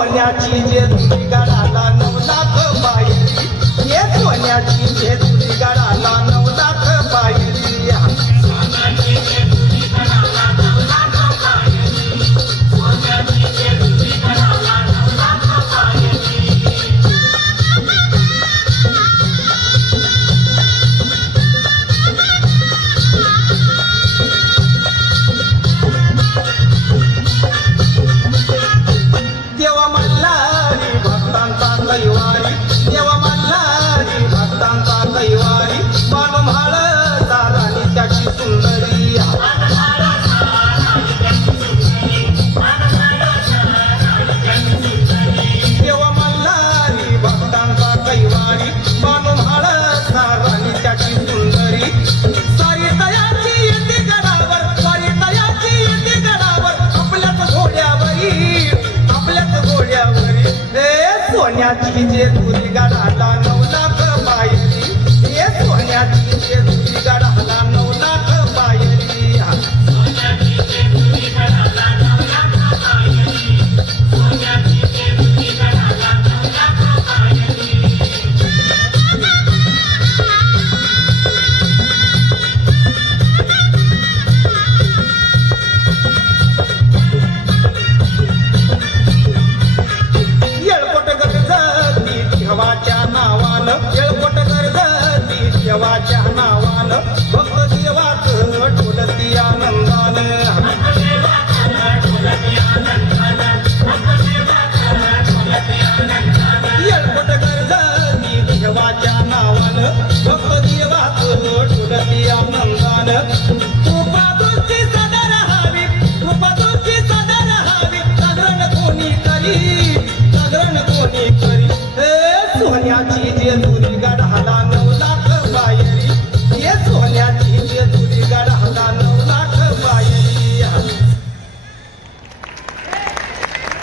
सोन्याची जेजुरी गडाला 9 लाख पायरी, हे सोन्याची जेजुरी गडाला 9 लाख पायरी. देवा मल्हारी भक्तांचा कैवारी, देवा मल्हारी भक्तांचा कैवारी, बाणम्हाळ साराणी त्याची सुंदरी. देवा मल्हारी भक्तांचा कैवारी, बाणम्हाळ साराणी त्याची सुंदरी. सारी तयाची येते गडावर, सारी तयाची येते गडावर, आपल्याच घोड्यावरी, आपल्याच घोड्यावरी. हे सोन्याची जेजुरी गडाला